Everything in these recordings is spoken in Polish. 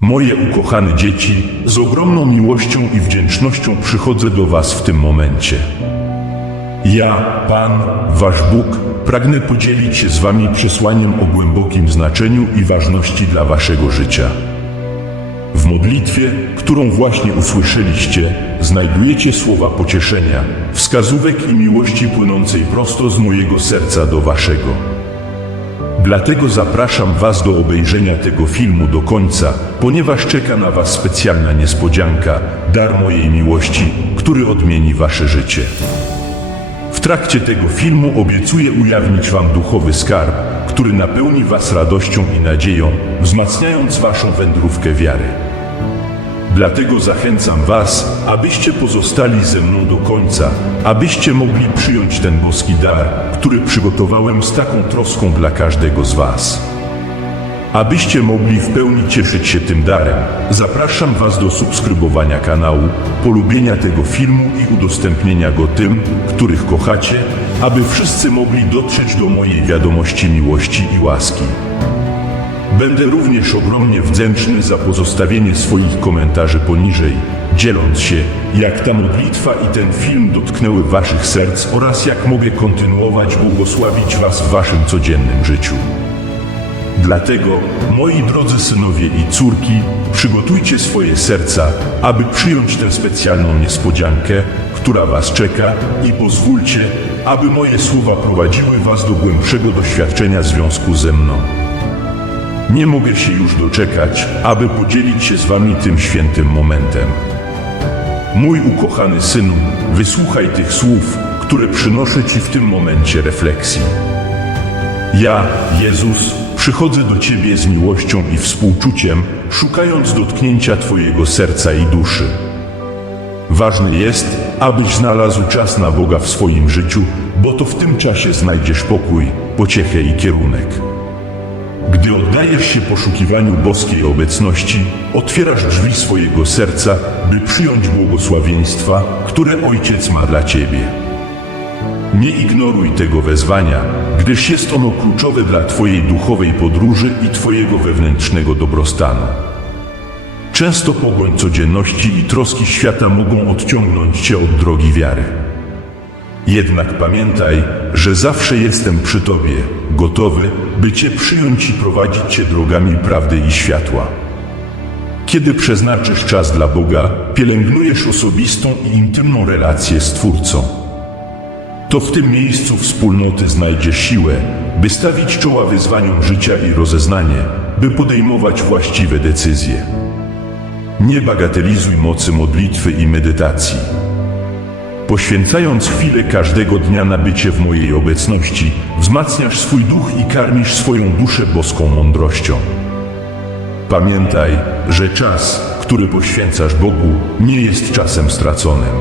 Moje ukochane dzieci, z ogromną miłością i wdzięcznością przychodzę do Was w tym momencie. Ja, Pan, Wasz Bóg, pragnę podzielić się z Wami przesłaniem o głębokim znaczeniu i ważności dla Waszego życia. W modlitwie, którą właśnie usłyszeliście, znajdujecie słowa pocieszenia, wskazówek i miłości płynącej prosto z mojego serca do Waszego. Dlatego zapraszam Was do obejrzenia tego filmu do końca, ponieważ czeka na Was specjalna niespodzianka, dar mojej miłości, który odmieni Wasze życie. W trakcie tego filmu obiecuję ujawnić Wam duchowy skarb, który napełni Was radością i nadzieją, wzmacniając Waszą wędrówkę wiary. Dlatego zachęcam Was, abyście pozostali ze mną do końca, abyście mogli przyjąć ten boski dar, który przygotowałem z taką troską dla każdego z Was. Abyście mogli w pełni cieszyć się tym darem, zapraszam Was do subskrybowania kanału, polubienia tego filmu i udostępnienia go tym, których kochacie, aby wszyscy mogli dotrzeć do mojej wiadomości miłości i łaski. Będę również ogromnie wdzięczny za pozostawienie swoich komentarzy poniżej, dzieląc się, jak ta modlitwa i ten film dotknęły Waszych serc oraz jak mogę kontynuować błogosławić Was w Waszym codziennym życiu. Dlatego, moi drodzy synowie i córki, przygotujcie swoje serca, aby przyjąć tę specjalną niespodziankę, która Was czeka i pozwólcie, aby moje słowa prowadziły Was do głębszego doświadczenia związku ze mną. Nie mogę się już doczekać, aby podzielić się z Wami tym świętym momentem. Mój ukochany synu, wysłuchaj tych słów, które przynoszę Ci w tym momencie refleksji. Ja, Jezus, przychodzę do Ciebie z miłością i współczuciem, szukając dotknięcia Twojego serca i duszy. Ważne jest, abyś znalazł czas na Boga w swoim życiu, bo to w tym czasie znajdziesz pokój, pociechę i kierunek. Gdy oddajesz się poszukiwaniu boskiej obecności, otwierasz drzwi swojego serca, by przyjąć błogosławieństwa, które Ojciec ma dla Ciebie. Nie ignoruj tego wezwania, gdyż jest ono kluczowe dla Twojej duchowej podróży i Twojego wewnętrznego dobrostanu. Często pogoń codzienności i troski świata mogą odciągnąć Cię od drogi wiary. Jednak pamiętaj, że zawsze jestem przy Tobie, gotowy, by Cię przyjąć i prowadzić Cię drogami prawdy i światła. Kiedy przeznaczysz czas dla Boga, pielęgnujesz osobistą i intymną relację z Twórcą. To w tym miejscu wspólnoty znajdziesz siłę, by stawić czoła wyzwaniom życia i rozeznanie, by podejmować właściwe decyzje. Nie bagatelizuj mocy modlitwy i medytacji. Poświęcając chwilę każdego dnia na bycie w mojej obecności, wzmacniasz swój duch i karmisz swoją duszę boską mądrością. Pamiętaj, że czas, który poświęcasz Bogu, nie jest czasem straconym.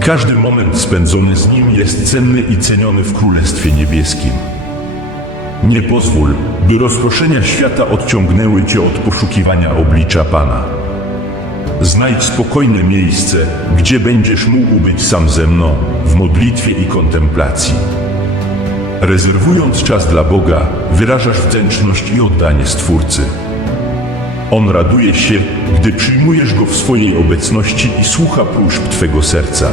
Każdy moment spędzony z Nim jest cenny i ceniony w Królestwie Niebieskim. Nie pozwól, by rozproszenia świata odciągnęły Cię od poszukiwania oblicza Pana. Znajdź spokojne miejsce, gdzie będziesz mógł być sam ze mną, w modlitwie i kontemplacji. Rezerwując czas dla Boga, wyrażasz wdzięczność i oddanie Stwórcy. On raduje się, gdy przyjmujesz Go w swojej obecności i słucha próśb Twego serca.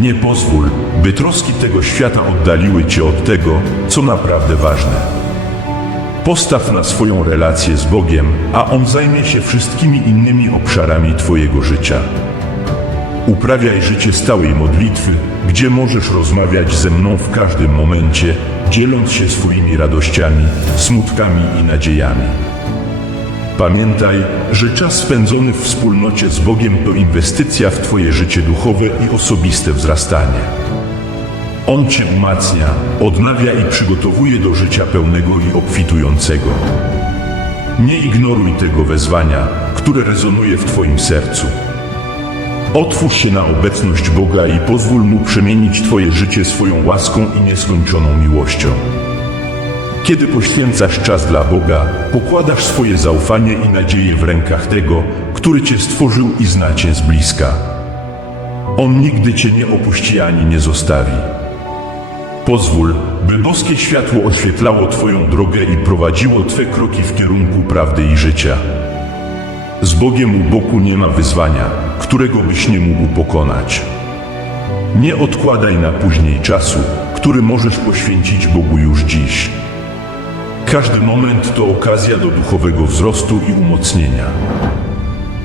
Nie pozwól, by troski tego świata oddaliły Cię od tego, co naprawdę ważne. Postaw na swoją relację z Bogiem, a On zajmie się wszystkimi innymi obszarami Twojego życia. Uprawiaj życie stałej modlitwy, gdzie możesz rozmawiać ze mną w każdym momencie, dzieląc się swoimi radościami, smutkami i nadziejami. Pamiętaj, że czas spędzony w wspólnocie z Bogiem to inwestycja w Twoje życie duchowe i osobiste wzrastanie. On Cię umacnia, odnawia i przygotowuje do życia pełnego i obfitującego. Nie ignoruj tego wezwania, które rezonuje w Twoim sercu. Otwórz się na obecność Boga i pozwól Mu przemienić Twoje życie swoją łaską i nieskończoną miłością. Kiedy poświęcasz czas dla Boga, pokładasz swoje zaufanie i nadzieję w rękach tego, który Cię stworzył i zna Cię z bliska. On nigdy Cię nie opuści ani nie zostawi. Pozwól, by boskie światło oświetlało Twoją drogę i prowadziło Twe kroki w kierunku prawdy i życia. Z Bogiem u boku nie ma wyzwania, którego byś nie mógł pokonać. Nie odkładaj na później czasu, który możesz poświęcić Bogu już dziś. Każdy moment to okazja do duchowego wzrostu i umocnienia.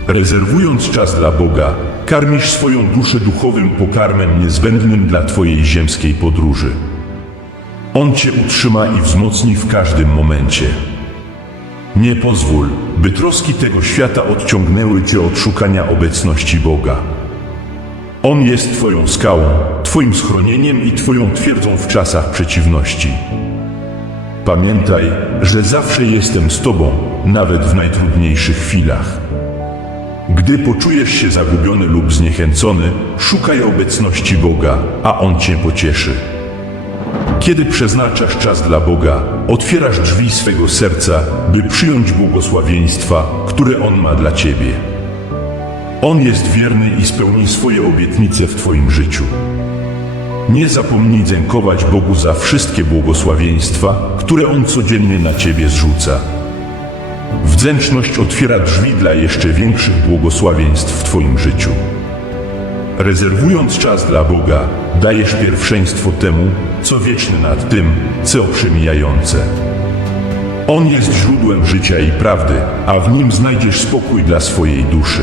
Rezerwując czas dla Boga, karmisz swoją duszę duchowym pokarmem niezbędnym dla Twojej ziemskiej podróży. On Cię utrzyma i wzmocni w każdym momencie. Nie pozwól, by troski tego świata odciągnęły Cię od szukania obecności Boga. On jest Twoją skałą, Twoim schronieniem i Twoją twierdzą w czasach przeciwności. Pamiętaj, że zawsze jestem z Tobą, nawet w najtrudniejszych chwilach. Gdy poczujesz się zagubiony lub zniechęcony, szukaj obecności Boga, a On Cię pocieszy. Kiedy przeznaczasz czas dla Boga, otwierasz drzwi swego serca, by przyjąć błogosławieństwa, które On ma dla Ciebie. On jest wierny i spełni swoje obietnice w Twoim życiu. Nie zapomnij dziękować Bogu za wszystkie błogosławieństwa, które On codziennie na Ciebie zrzuca. Wdzięczność otwiera drzwi dla jeszcze większych błogosławieństw w Twoim życiu. Rezerwując czas dla Boga, dajesz pierwszeństwo temu, co wieczne nad tym, co przemijające. On jest źródłem życia i prawdy, a w nim znajdziesz spokój dla swojej duszy.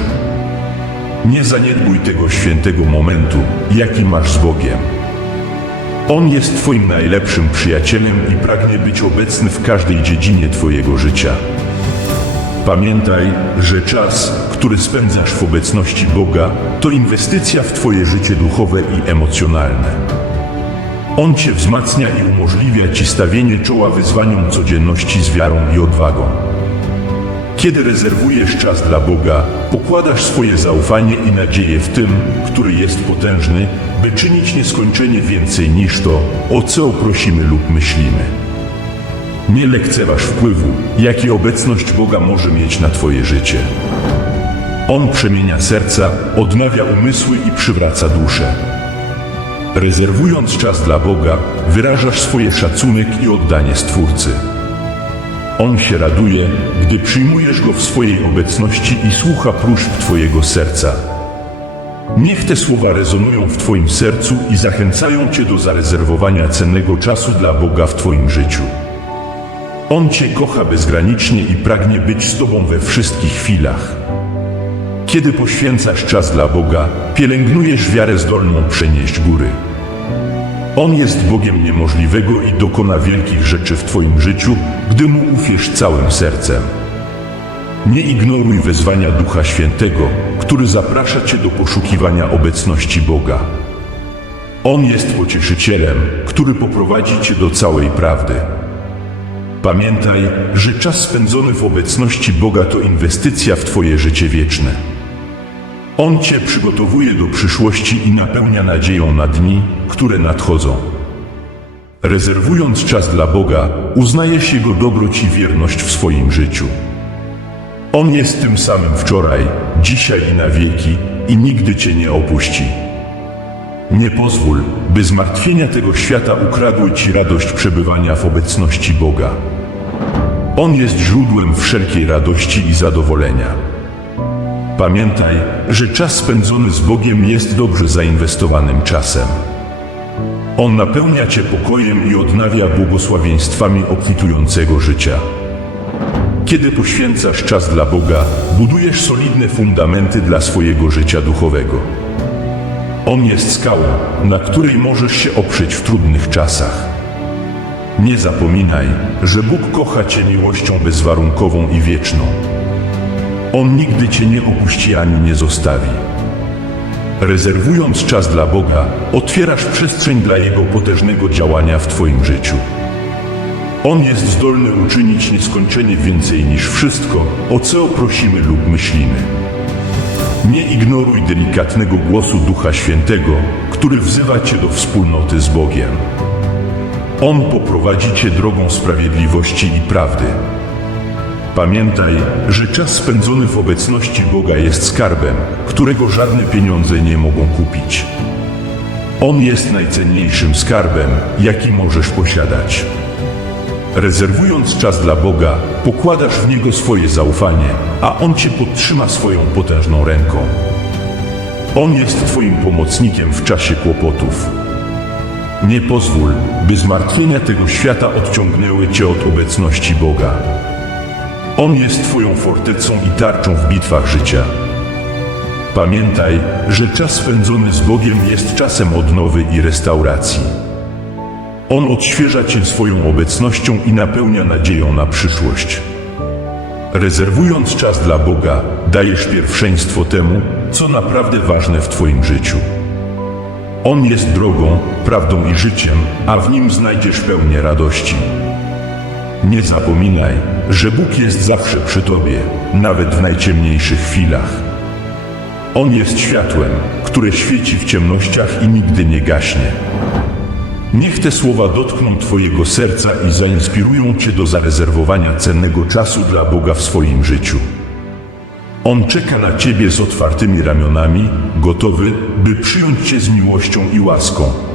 Nie zaniedbuj tego świętego momentu, jaki masz z Bogiem. On jest Twoim najlepszym przyjacielem i pragnie być obecny w każdej dziedzinie Twojego życia. Pamiętaj, że czas, który spędzasz w obecności Boga, to inwestycja w Twoje życie duchowe i emocjonalne. On Cię wzmacnia i umożliwia Ci stawienie czoła wyzwaniom codzienności z wiarą i odwagą. Kiedy rezerwujesz czas dla Boga, pokładasz swoje zaufanie i nadzieję w tym, który jest potężny, by czynić nieskończenie więcej niż to, o co prosimy lub myślimy. Nie lekceważ wpływu, jaki obecność Boga może mieć na Twoje życie. On przemienia serca, odnawia umysły i przywraca duszę. Rezerwując czas dla Boga, wyrażasz swoje szacunek i oddanie Stwórcy. On się raduje, gdy przyjmujesz Go w swojej obecności i słucha próśb Twojego serca. Niech te słowa rezonują w Twoim sercu i zachęcają Cię do zarezerwowania cennego czasu dla Boga w Twoim życiu. On Cię kocha bezgranicznie i pragnie być z Tobą we wszystkich chwilach. Kiedy poświęcasz czas dla Boga, pielęgnujesz wiarę zdolną przenieść góry. On jest Bogiem niemożliwego i dokona wielkich rzeczy w Twoim życiu, gdy Mu ufiesz całym sercem. Nie ignoruj wezwania Ducha Świętego, który zaprasza Cię do poszukiwania obecności Boga. On jest pocieszycielem, który poprowadzi Cię do całej prawdy. Pamiętaj, że czas spędzony w obecności Boga to inwestycja w Twoje życie wieczne. On Cię przygotowuje do przyszłości i napełnia nadzieją na dni, które nadchodzą. Rezerwując czas dla Boga, uznajesz Jego dobroć i wierność w swoim życiu. On jest tym samym wczoraj, dzisiaj i na wieki i nigdy Cię nie opuści. Nie pozwól, by zmartwienia tego świata ukradły Ci radość przebywania w obecności Boga. On jest źródłem wszelkiej radości i zadowolenia. Pamiętaj, że czas spędzony z Bogiem jest dobrze zainwestowanym czasem. On napełnia Cię pokojem i odnawia błogosławieństwami obfitującego życia. Kiedy poświęcasz czas dla Boga, budujesz solidne fundamenty dla swojego życia duchowego. On jest skałą, na której możesz się oprzeć w trudnych czasach. Nie zapominaj, że Bóg kocha Cię miłością bezwarunkową i wieczną. On nigdy Cię nie opuści ani nie zostawi. Rezerwując czas dla Boga, otwierasz przestrzeń dla Jego potężnego działania w Twoim życiu. On jest zdolny uczynić nieskończenie więcej niż wszystko, o co prosimy lub myślimy. Nie ignoruj delikatnego głosu Ducha Świętego, który wzywa Cię do wspólnoty z Bogiem. On poprowadzi Cię drogą sprawiedliwości i prawdy. Pamiętaj, że czas spędzony w obecności Boga jest skarbem, którego żadne pieniądze nie mogą kupić. On jest najcenniejszym skarbem, jaki możesz posiadać. Rezerwując czas dla Boga, pokładasz w Niego swoje zaufanie, a On Cię podtrzyma swoją potężną ręką. On jest Twoim pomocnikiem w czasie kłopotów. Nie pozwól, by zmartwienia tego świata odciągnęły Cię od obecności Boga. On jest Twoją fortecą i tarczą w bitwach życia. Pamiętaj, że czas spędzony z Bogiem jest czasem odnowy i restauracji. On odświeża Cię swoją obecnością i napełnia nadzieją na przyszłość. Rezerwując czas dla Boga, dajesz pierwszeństwo temu, co naprawdę ważne w Twoim życiu. On jest drogą, prawdą i życiem, a w nim znajdziesz pełnię radości. Nie zapominaj, że Bóg jest zawsze przy Tobie, nawet w najciemniejszych chwilach. On jest światłem, które świeci w ciemnościach i nigdy nie gaśnie. Niech te słowa dotkną Twojego serca i zainspirują Cię do zarezerwowania cennego czasu dla Boga w swoim życiu. On czeka na Ciebie z otwartymi ramionami, gotowy, by przyjąć Cię z miłością i łaską.